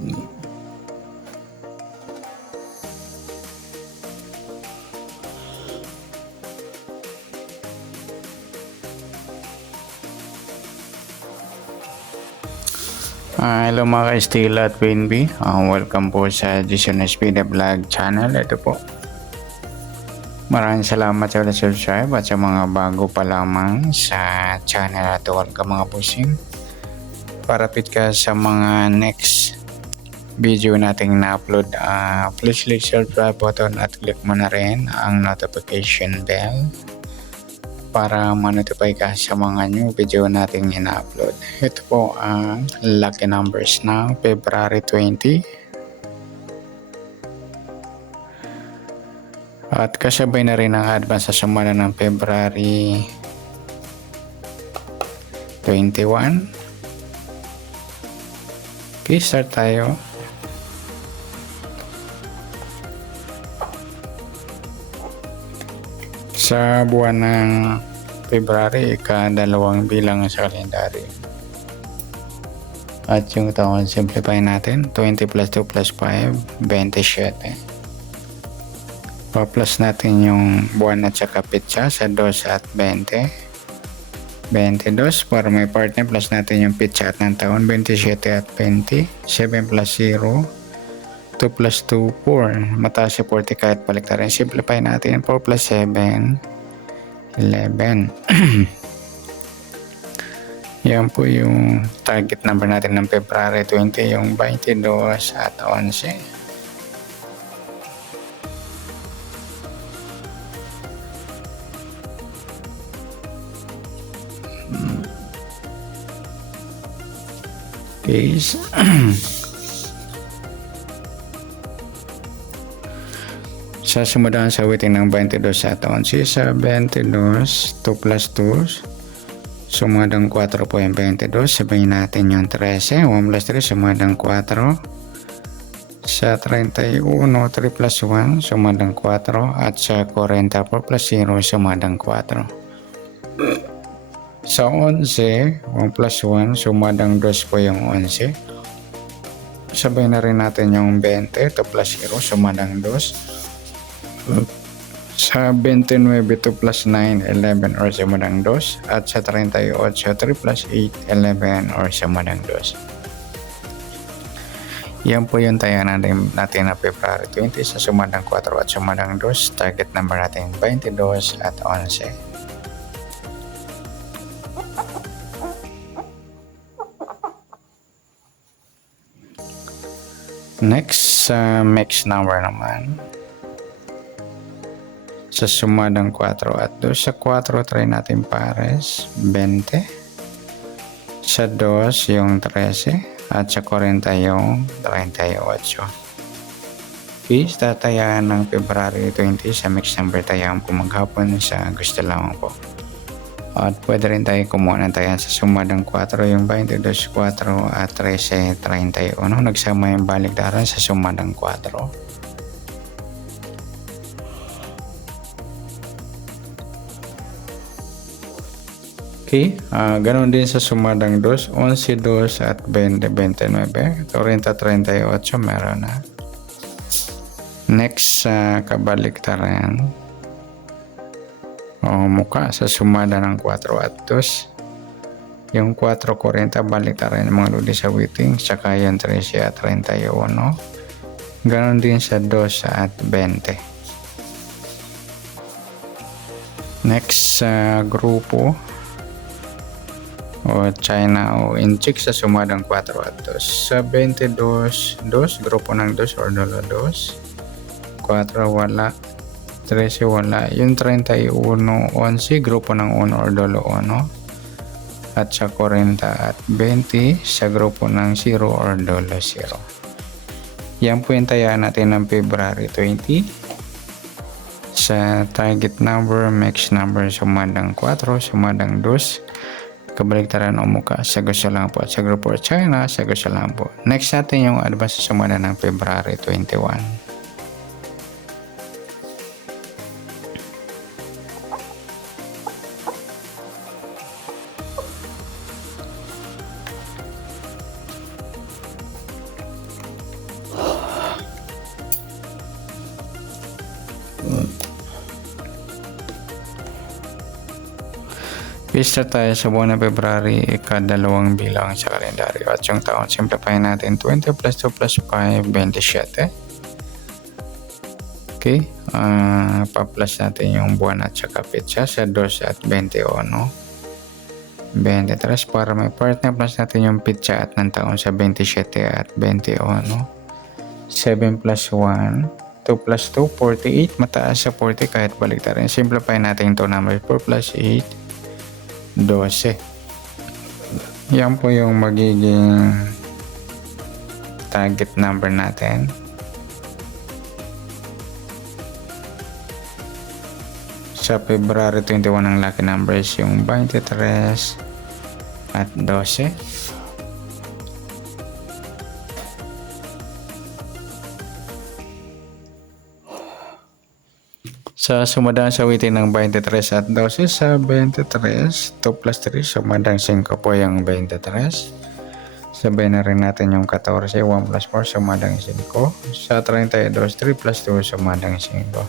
Hello mga ka-Estila at PNB. Welcome po sa Jason Espida Vlog channel. Ito po. Maraming salamat sa subscribe at sa mga bago pa lamang sa channel at welcome mga pusing. Parapit ka sa mga next video nating na-upload. Please click subscribe button at click mo na rin ang notification bell para ma-notify ka sa mga new video nating ina-upload. Ito po ang lucky numbers ng February 20. At kasabay na rin ang advance sa sumala ng February 21. Okay, start tayo. Sa buwan ng February, ika-2 bilang sa kalendaryo. At yung taon, simplify natin. 20 plus 2 plus 5, 27. Pa-plus natin yung buwan at saka pitsa sa 2 at 20. 22. Para may partner, plus natin yung pitsa at ng taon. 27 at 20. 7 plus 0. 2 plus 2, 4. Mataas si 40 kahit balik na rin. Simplify natin. 4 plus 7, 11. Yan po yung target number natin ng February 20, yung 22 at 11. Okay. Sa sumudahan sa weighting ng 22 at 11, sa 22, 2 plus 2, sumadang 4 po yung 22, sabihin natin yung 13, 1 plus 3, sumadang 4, sa 31, 3 plus 1, sumadang 4, at sa 44 plus 0, sumadang 4. Sa 11, 1 plus 1, sumadang 2 po yung 11, sabihin na rin natin yung 20, 2 plus 0, sumadang 2, sa 29, 2 plus 9, 11 or sumadang 2, at sa 38, 3 plus 8, 11 or sumadang 2. Yan po yung tayo natin na February 20 sa sumadang 4 at sumadang 2. Target number natin 22 at 11. Next, mix number naman. Sa sumadang 4 at 2, sa 4 try natin pares 20, sa 2 yung 13, at sa 40 yung 38. Please tatayan ng February 20 sa mix number tayo po maghapon sa gusto lamang po. At pwede rin tayo kumuha ng tayan sa sumadang 4 yung 22, 4 at 13, 31. Nagsama yung baliktaran sa sumadang 4. Okay, ganoon din sa sumadang 2, 11, 2 at 20, 29, 40, 38, meron na. Next, kabaliktaran o muka sa sumada ng 4 at 2. Yung 4, 40, baliktaran yung mga luli sa weighting, saka yung 13 at 31. Ganoon din sa 2 at 20. Next, grupo o China o Inchik sa sumadang 4 at 2. Sa 22, 2, grupo ng 2 or dolo 2. 4 wala. 13 wala. Yung 31, 11, grupo ng 1 or dolo 1. At sa 40 at 20, sa grupo ng 0 or dolo 0. Yan po yung tayaan natin ng February 20. Sa target number, mix number, sumadang 4, sumadang 2. Kabaliktaran o muka sa gusto lang po at sa grupo China sa gusto lang po. Next natin yung advance sa sumada ng February 21. Pista tayo sa buwan ng February, ikadalawang bilang sa kalendaryo. At yung taon, simplify natin 20 plus 2 plus 5, 27. Okay, pa-plus natin yung buwan at saka petsa sa 2 at 21. 23 para may partner, plus natin yung petsa at ng taon sa 27 at 21. 7 plus 1, 2 plus 2, 48. Mataas sa 40 kahit baliktarin. Simplify natin ito number 4 plus 8, 12. Yan po yung magiging target number natin. Sa February 21 ang lucky numbers yung 23 at 12. Sa sumadang sa awitin ng 23 at 12, sa 23, 2 plus 3, sumadang 5 po yung 23. Sabay na rin natin yung 14, 1 plus 4, sumadang 5. Sa 32, 3 plus 2, sumadang 5.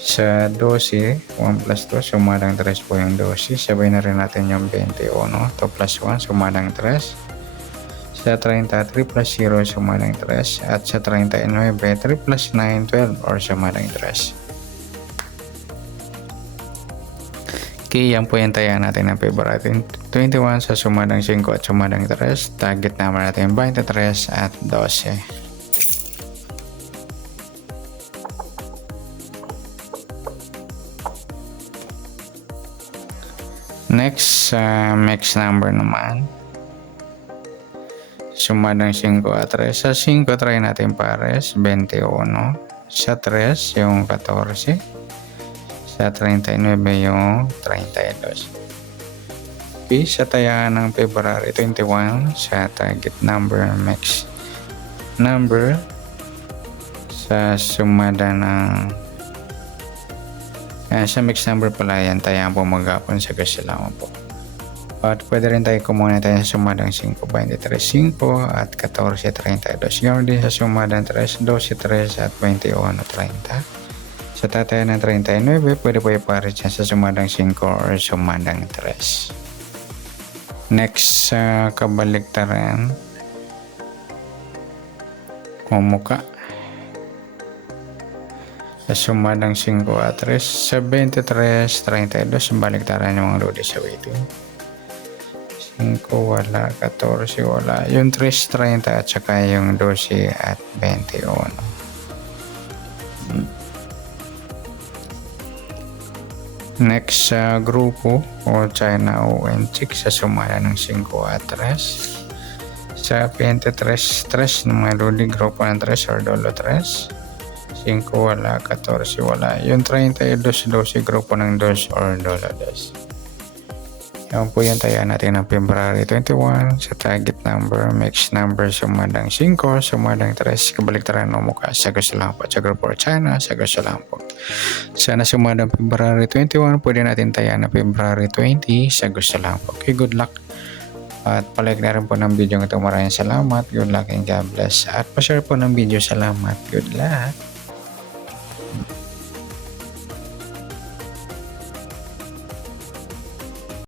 Sa 12, 1 plus 2, sumadang 3 po yung 12. Sabay na rin natin yung 21, 2 plus 1, sumadang 3. Sa 33 plus 0, sumadang 3. At sa 39, 3 plus 9, 12 or sumadang 3. Okay, yan po yung taya natin ng February 21 sa sumadang 5 at sumadang 3. Target number natin 23 at 12. Next, mix number naman. Sumadang 5 at 3. Sa 5, try natin pares, 21. Sa 3, yung 14. Sa 39, yung 32. Okay, sa taya ng February 21, sa target number mix number, sa sumada ng sa mix number pala yan, tayaan po maghapon sa kasalaman po. At pwede rin tayo kumuha tayo sa sumadang 5, 23, 5 at 14, 32. Ganoon din sa sumadang 3, 12, 3 at 21, 30. Sa tataya ng 39, pwede po ipares dyan sa sumadang 5 or sumadang 3. Next, sa kabaliktaran, umuka. Sa sumadang 5 at 3, sa 23, 32, baliktaran yung mga lodi sa waiting. 5 wala, 14 wala. Yung 3, 30 at saka yung 12 at 21. Next sa grupo o China o Enchik sa sumada ng 5 at 3. Sa 23, 3 ng mga lodi, grupo ng 3 or dolo 3. 5 wala, 14 wala. Yung 32, 12, grupo ng 2 or dolo 2. Yan po yung taya natin ng February 21 sa target number, mix number, sumadang 5, sumadang 3, kabaliktaran ng mukha, sa gusto lang po. Sa grupo China, sa gusto lang po. Sana sumadang February 21, pwede natin taya na February 20, sa gusto lang po. Okay, good luck. At palike na rin po ng video ito. Maraming salamat. Good luck and God bless. At pa-share po ng video. Salamat. Good luck.